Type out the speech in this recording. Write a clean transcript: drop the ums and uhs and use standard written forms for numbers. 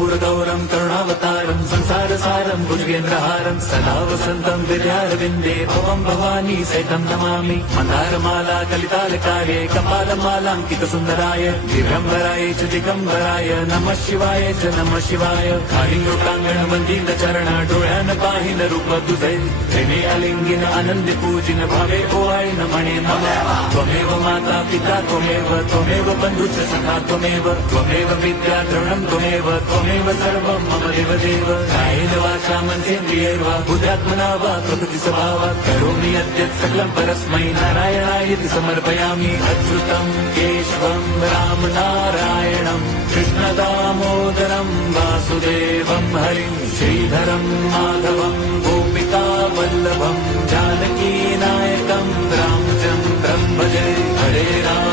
कर्पूरगौरं करुणावतारं संसारसारं भुजगेन्द्रहारं सदा वसन्तं विद्यारविन्दे भवं भवानी सहितं नमामि। मन्दारमाला कलितालकार्ये कपालमालाङ्कितसुन्दराय दिगम्बराय च दिगम्बराय नमः शिवाय च नमः शिवाय। कालिङ्गोटाङ्गणमन्दिरचरण डोळ्यान पाहिन रूप तुझे प्रेमे अलिंगिन आनंदे पूजिन भावे ओवाळीन म्हणे नमः। त्वमेव माता पिता त्वमेव बन्धुश्च सखा त्वमेव विद्या द्रवणं त्वमेव सर्वं मम देवदेव। कायेन वाचा मनसेन्द्रियैर्वा बुद्ध्यात्मना वा प्रकृति स्वभावात् करोमि यद्यत् सकलं परस्मै नारायणायेति समर्पयामि। अच्युतं केशवं राम नारायणं कृष्णदामोदरं वासुदेवं हरिं श्रीधरं माधवं गोपिका वल्लभं जानकी नायकं रामचन्द्रं भजे। हरे राम